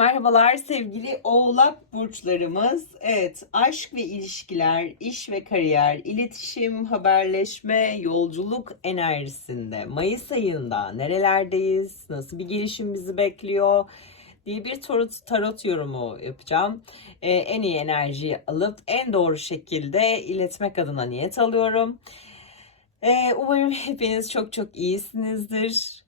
Merhabalar sevgili oğlak burçlarımız. Evet, aşk ve ilişkiler, iş ve kariyer, iletişim, haberleşme, yolculuk enerjisinde Mayıs ayında nerelerdeyiz, nasıl bir gelişim bizi bekliyor diye bir tarot, tarot yorumu yapacağım. Ee, en iyi enerjiyi alıp en doğru şekilde iletmek adına niyet alıyorum. Ee, umarım hepiniz çok çok iyisinizdir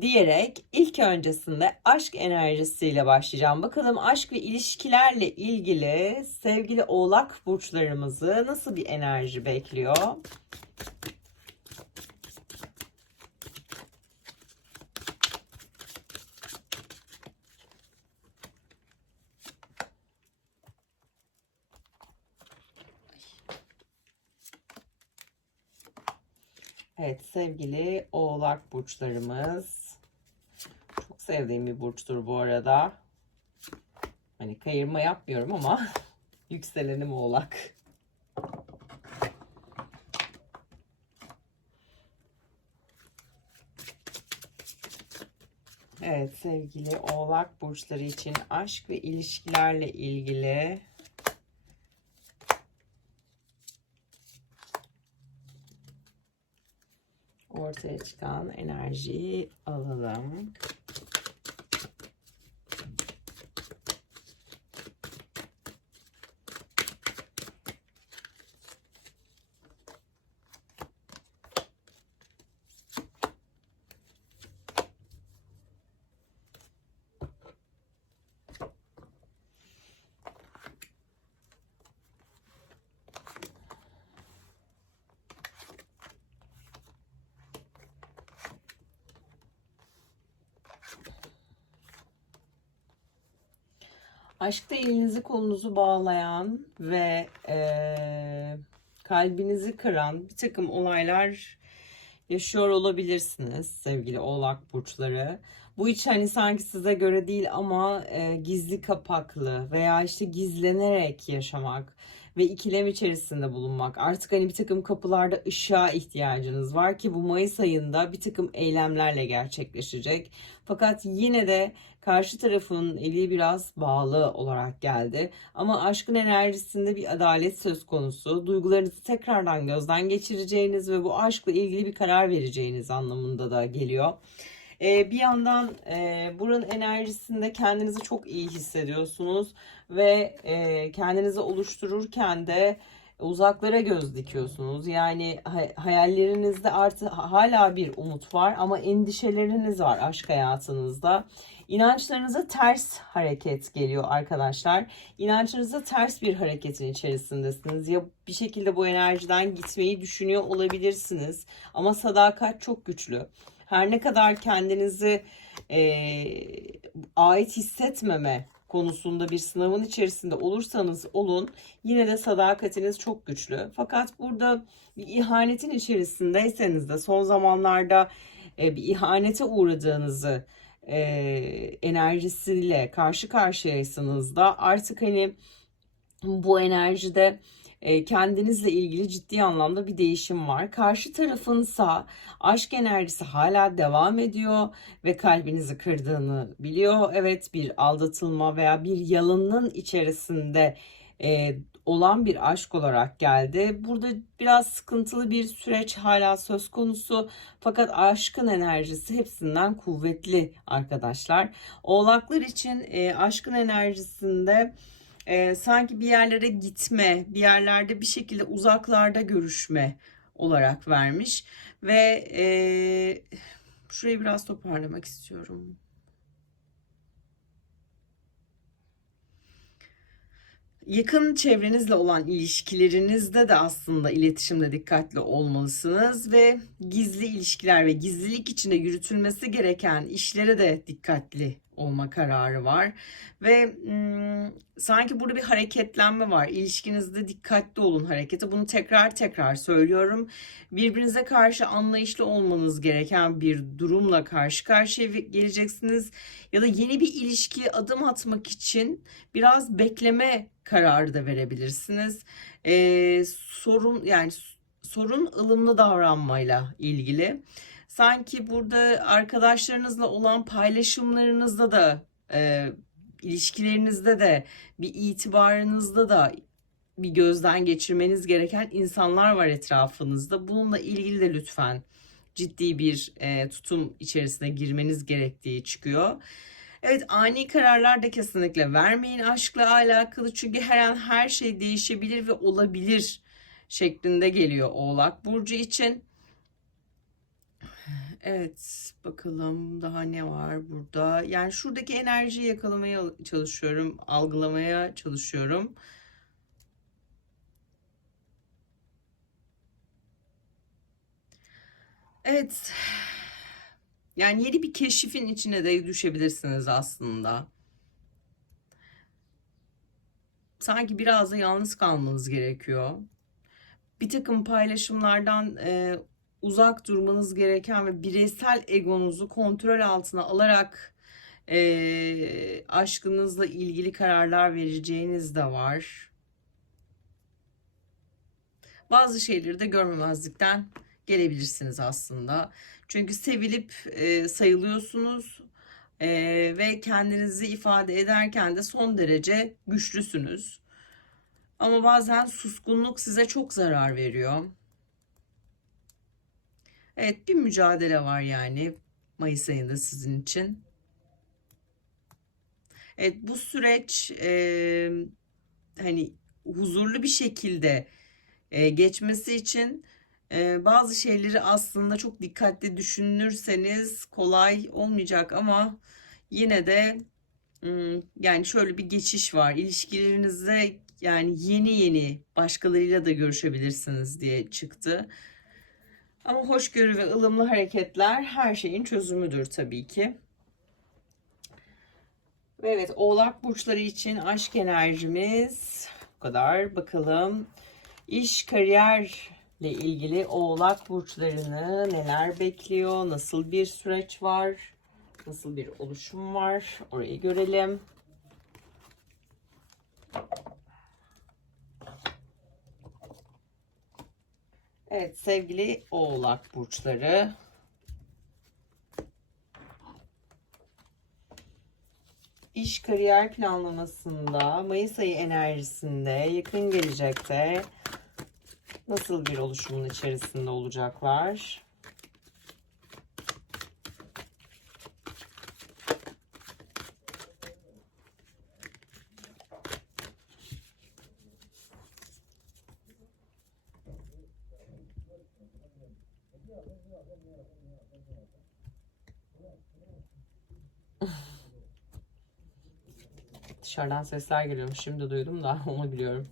diyerek ilk öncesinde aşk enerjisiyle başlayacağım. Bakalım aşk ve ilişkilerle ilgili sevgili oğlak burçlarımızı nasıl bir enerji bekliyor? Evet sevgili oğlak burçlarımız. Sevdiğim bir burçtur bu arada. Hani kayırma yapmıyorum ama yükselenim oğlak. Evet sevgili oğlak burçları için aşk ve ilişkilerle ilgili ortaya çıkan enerjiyi alalım. Aşkta elinizi kolunuzu bağlayan ve eee, kalbinizi kıran bir takım olaylar yaşıyor olabilirsiniz sevgili oğlak burçları. Bu hiç hani sanki size göre değil ama e, gizli kapaklı veya işte gizlenerek yaşamak ve ikilem içerisinde bulunmak. Artık hani bir takım kapılarda ışığa ihtiyacınız var ki bu Mayıs ayında bir takım eylemlerle gerçekleşecek. Fakat yine de karşı tarafın eli biraz bağlı olarak geldi. Ama aşkın enerjisinde bir adalet söz konusu. Duygularınızı tekrardan gözden geçireceğiniz ve bu aşkla ilgili bir karar vereceğiniz anlamında da geliyor. Ee, bir yandan e, buranın enerjisinde kendinizi çok iyi hissediyorsunuz ve e, kendinizi oluştururken de uzaklara göz dikiyorsunuz. Yani hay- hayallerinizde artık hala bir umut var ama endişeleriniz var aşk hayatınızda. İnançlarınıza ters hareket geliyor arkadaşlar. İnançlarınıza ters bir hareketin içerisindesiniz. Ya bir şekilde bu enerjiden gitmeyi düşünüyor olabilirsiniz. Ama sadakat çok güçlü. Her ne kadar kendinizi e, ait hissetmeme konusunda bir sınavın içerisinde olursanız olun yine de sadakatiniz çok güçlü. Fakat burada bir ihanetin içerisindeyseniz de son zamanlarda e, bir ihanete uğradığınızı e, enerjisiyle karşı karşıyaysanız da artık hani bu enerjide kendinizle ilgili ciddi anlamda bir değişim var. Karşı tarafınsa aşk enerjisi hala devam ediyor ve kalbinizi kırdığını biliyor. Evet bir aldatılma veya bir yalanın içerisinde e, olan bir aşk olarak geldi. Burada biraz sıkıntılı bir süreç hala söz konusu. Fakat aşkın enerjisi hepsinden kuvvetli arkadaşlar. Oğlaklar için e, aşkın enerjisinde e, sanki bir yerlere gitme, bir yerlerde bir şekilde uzaklarda görüşme olarak vermiş. Ve e, şurayı biraz toparlamak istiyorum. Yakın çevrenizle olan ilişkilerinizde de aslında iletişimde dikkatli olmalısınız ve gizli ilişkiler ve gizlilik içinde yürütülmesi gereken işlere de dikkatli olma kararı var ve ım, sanki burada bir hareketlenme var. İlişkinizde dikkatli olun harekete. Bunu tekrar tekrar söylüyorum. Birbirinize karşı anlayışlı olmanız gereken bir durumla karşı karşıya geleceksiniz ya da yeni bir ilişkiye adım atmak için biraz bekleme kararı da verebilirsiniz. Ee, sorun yani sorun ılımlı davranmayla ilgili. Sanki burada arkadaşlarınızla olan paylaşımlarınızda da e, ilişkilerinizde de bir itibarınızda da bir gözden geçirmeniz gereken insanlar var etrafınızda. Bununla ilgili de lütfen ciddi bir e, tutum içerisine girmeniz gerektiği çıkıyor. Evet ani kararlar da kesinlikle vermeyin aşkla alakalı çünkü her an her şey değişebilir ve olabilir şeklinde geliyor Oğlak Burcu için. Evet bakalım daha ne var burada. Yani şuradaki enerjiyi yakalamaya çalışıyorum, algılamaya çalışıyorum. Evet. Yani yeni bir keşifin içine de düşebilirsiniz aslında. Sanki biraz da yalnız kalmanız gerekiyor. Bir takım paylaşımlardan e, uzak durmanız gereken ve bireysel egonuzu kontrol altına alarak e, aşkınızla ilgili kararlar vereceğiniz de var. Bazı şeyleri de görmemezlikten gelebilirsiniz aslında. Çünkü sevilip e, sayılıyorsunuz e, ve kendinizi ifade ederken de son derece güçlüsünüz. Ama bazen suskunluk size çok zarar veriyor. Evet bir mücadele var yani Mayıs ayında sizin için. Evet bu süreç e, hani huzurlu bir şekilde e, geçmesi için e, bazı şeyleri aslında çok dikkatli düşünürseniz kolay olmayacak ama yine de yani şöyle bir geçiş var. İlişkilerinizde yani yeni yeni başkalarıyla da görüşebilirsiniz diye çıktı. Ama hoşgörü ve ılımlı hareketler her şeyin çözümüdür tabii ki. Ve evet oğlak burçları için aşk enerjimiz bu kadar. Bakalım iş, kariyerle ilgili oğlak burçlarını neler bekliyor? Nasıl bir süreç var? Nasıl bir oluşum var? Orayı görelim. Evet sevgili oğlak burçları. İş kariyer planlamasında Mayıs ayı enerjisinde yakın gelecekte nasıl bir oluşumun içerisinde olacaklar? Dışarıdan sesler geliyormuş. Şimdi duydum da onu biliyorum.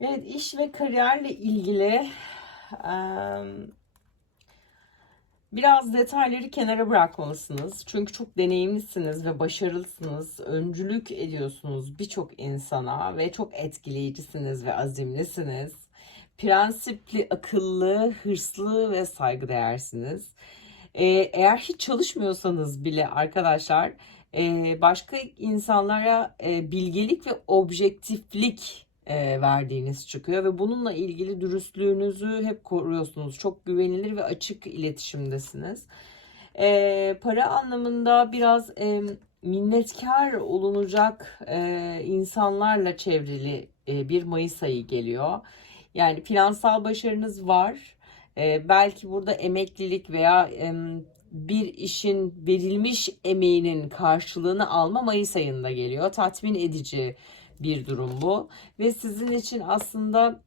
Evet iş ve kariyerle ilgili biraz detayları kenara bırakmalısınız. Çünkü çok deneyimlisiniz ve başarılısınız. Öncülük ediyorsunuz birçok insana ve çok etkileyicisiniz ve azimlisiniz. Prensipli, akıllı, hırslı ve saygıdeğersiniz. Eğer hiç çalışmıyorsanız bile arkadaşlar başka insanlara bilgelik ve objektiflik e, verdiğiniz çıkıyor ve bununla ilgili dürüstlüğünüzü hep koruyorsunuz. Çok güvenilir ve açık iletişimdesiniz. E, para anlamında biraz e, minnetkar olunacak e, insanlarla çevrili bir Mayıs ayı geliyor. Yani finansal başarınız var. Belki burada emeklilik veya bir işin verilmiş emeğinin karşılığını alma Mayıs ayında geliyor. Tatmin edici bir durum bu. Ve sizin için aslında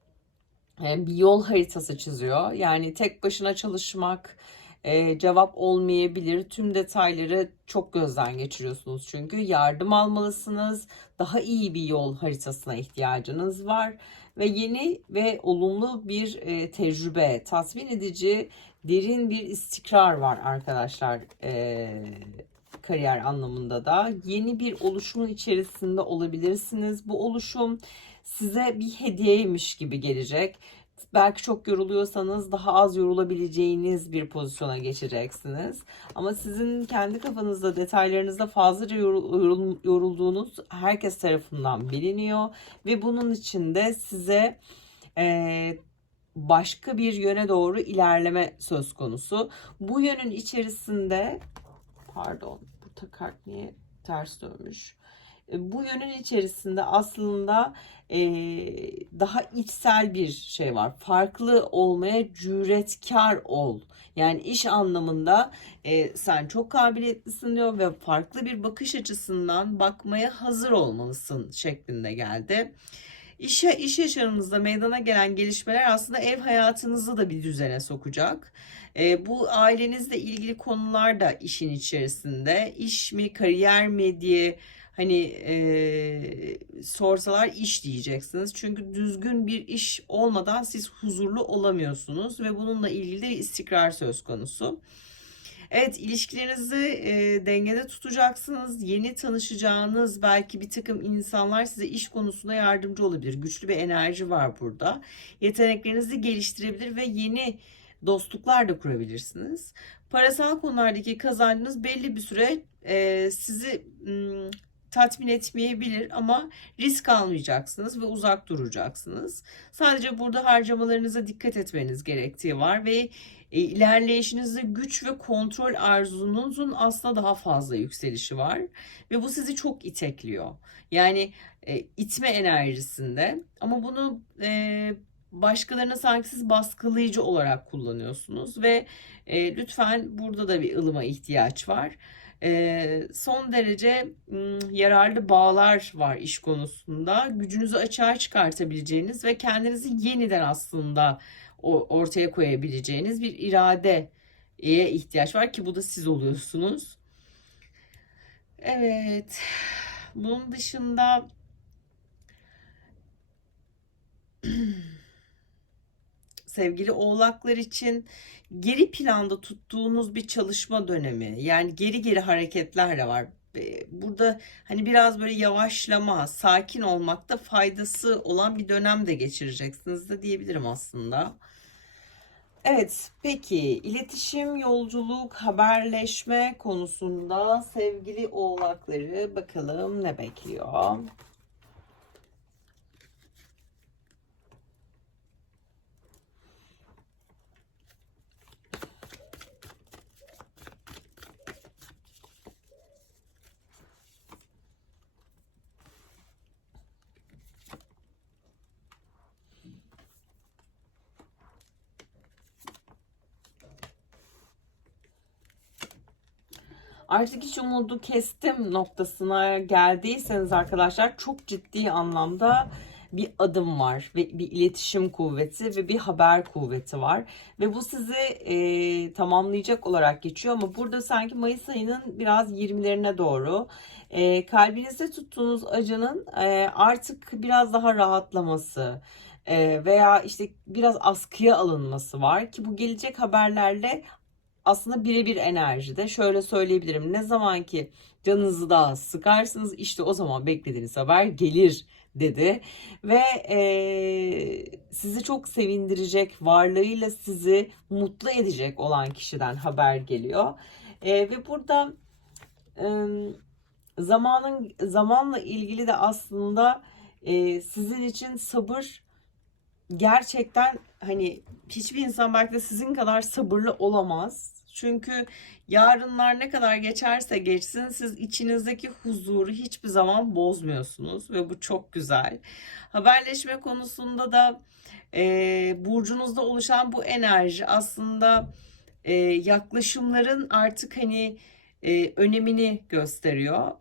e, bir yol haritası çiziyor. Yani tek başına çalışmak e, cevap olmayabilir. Tüm detayları çok gözden geçiriyorsunuz çünkü yardım almalısınız. Daha iyi bir yol haritasına ihtiyacınız var ve yeni ve olumlu bir e, tecrübe, tatmin edici derin bir istikrar var arkadaşlar ee, kariyer anlamında da. Yeni bir oluşumun içerisinde olabilirsiniz. Bu oluşum size bir hediyeymiş gibi gelecek. Belki çok yoruluyorsanız daha az yorulabileceğiniz bir pozisyona geçeceksiniz. Ama sizin kendi kafanızda detaylarınızda fazlaca yorul- yorul- yorulduğunuz herkes tarafından biliniyor. Ve bunun için de size eee, başka bir yöne doğru ilerleme söz konusu. Bu yönün içerisinde pardon burada kart niye ters dönmüş? E, Bu yönün içerisinde aslında e, daha içsel bir şey var. Farklı olmaya cüretkar ol. Yani iş anlamında e, sen çok kabiliyetlisin diyor ve farklı bir bakış açısından bakmaya hazır olmalısın şeklinde geldi. İş, iş yaşamınızda meydana gelen gelişmeler aslında ev hayatınızı da bir düzene sokacak. E, bu ailenizle ilgili konular da işin içerisinde. İş mi, kariyer mi diye hani e, sorsalar iş diyeceksiniz. Çünkü düzgün bir iş olmadan siz huzurlu olamıyorsunuz ve bununla ilgili de istikrar söz konusu. Evet ilişkilerinizi e, dengede tutacaksınız. Yeni tanışacağınız belki bir takım insanlar size iş konusunda yardımcı olabilir. Güçlü bir enerji var burada. Yeteneklerinizi geliştirebilir ve yeni dostluklar da kurabilirsiniz. Parasal konulardaki kazancınız belli bir süre e, sizi m, tatmin etmeyebilir ama risk almayacaksınız ve uzak duracaksınız. Sadece burada harcamalarınıza dikkat etmeniz gerektiği var ve e, ilerleyişinizde güç ve kontrol arzunuzun aslında daha fazla yükselişi var ve bu sizi çok itekliyor. Yani e, itme enerjisinde ama bunu e, başkalarına sanki siz baskılayıcı olarak kullanıyorsunuz ve e, lütfen burada da bir ılıma ihtiyaç var. E, son derece m, yararlı bağlar var iş konusunda. Gücünüzü açığa çıkartabileceğiniz ve kendinizi yeniden aslında ortaya koyabileceğiniz bir iradeye ihtiyaç var ki bu da siz oluyorsunuz. Evet. Bunun dışında sevgili oğlaklar için geri planda tuttuğunuz bir çalışma dönemi yani geri geri hareketler de var. Burada hani biraz böyle yavaşlama, sakin olmakta faydası olan bir dönem de geçireceksiniz de diyebilirim aslında. Evet, peki iletişim, yolculuk, haberleşme konusunda sevgili oğlakları bakalım ne bekliyor? Artık hiç umudu kestim noktasına geldiyseniz arkadaşlar çok ciddi anlamda bir adım var ve bir iletişim kuvveti ve bir haber kuvveti var. Ve bu sizi e, tamamlayacak olarak geçiyor ama burada sanki Mayıs ayının biraz 20'lerine doğru e, kalbinizde tuttuğunuz acının e, artık biraz daha rahatlaması e, veya işte biraz askıya alınması var ki bu gelecek haberlerle aslında birebir enerjide. Şöyle söyleyebilirim. Ne zaman ki canınızı daha sıkarsınız işte o zaman beklediğiniz haber gelir dedi. Ve eee, sizi çok sevindirecek, varlığıyla sizi mutlu edecek olan kişiden haber geliyor. Eee, ve burada em, zamanın zamanla ilgili de aslında eee, sizin için sabır gerçekten hani hiçbir insan belki de sizin kadar sabırlı olamaz. Çünkü yarınlar ne kadar geçerse geçsin siz içinizdeki huzuru hiçbir zaman bozmuyorsunuz ve bu çok güzel. Haberleşme konusunda da e, burcunuzda oluşan bu enerji aslında e, yaklaşımların artık hani e, önemini gösteriyor.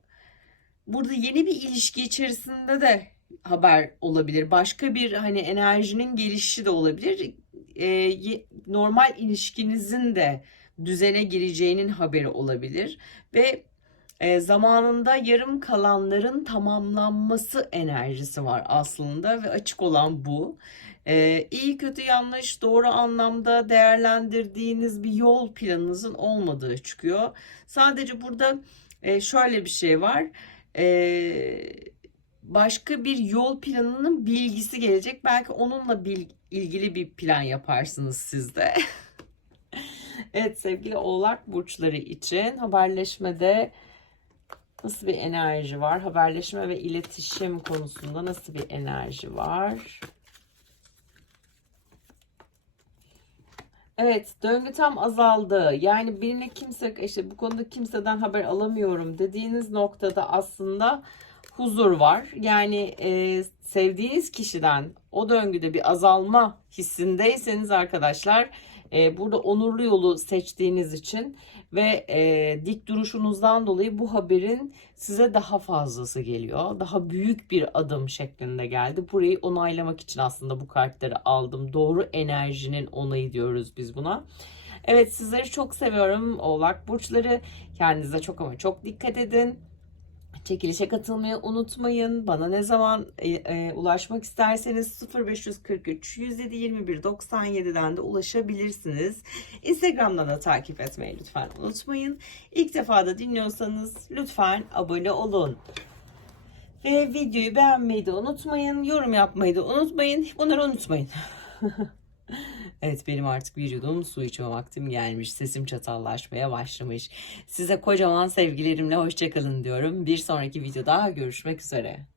Burada yeni bir ilişki içerisinde de haber olabilir. Başka bir hani enerjinin gelişi de olabilir. Ye- normal ilişkinizin de düzene gireceğinin haberi olabilir ve e, zamanında yarım kalanların tamamlanması enerjisi var aslında ve açık olan bu. E, iyi kötü yanlış doğru anlamda değerlendirdiğiniz bir yol planınızın olmadığı çıkıyor. Sadece burada e, şöyle bir şey var. E, başka bir yol planının bilgisi gelecek. Belki onunla ilgili bir plan yaparsınız siz de. evet sevgili oğlak burçları için haberleşmede nasıl bir enerji var? Haberleşme ve iletişim konusunda nasıl bir enerji var? Evet, döngü tam azaldı. Yani birine kimse işte bu konuda kimseden haber alamıyorum dediğiniz noktada aslında huzur var. Yani e, sevdiğiniz kişiden o döngüde bir azalma hissindeyseniz arkadaşlar e, burada onurlu yolu seçtiğiniz için ve e, dik duruşunuzdan dolayı bu haberin size daha fazlası geliyor. Daha büyük bir adım şeklinde geldi. Burayı onaylamak için aslında bu kartları aldım. Doğru enerjinin onayı diyoruz biz buna. Evet sizleri çok seviyorum Oğlak Burçları. Kendinize çok ama çok dikkat edin. Çekilişe katılmayı unutmayın. Bana ne zaman e, e, ulaşmak isterseniz 0543 107 21 97'den de ulaşabilirsiniz. Instagram'dan da takip etmeyi lütfen unutmayın. İlk defa da dinliyorsanız lütfen abone olun. Ve videoyu beğenmeyi de unutmayın. Yorum yapmayı da unutmayın. Bunları unutmayın. Evet benim artık vücudum su içme vaktim gelmiş. Sesim çatallaşmaya başlamış. Size kocaman sevgilerimle hoşçakalın diyorum. Bir sonraki videoda görüşmek üzere.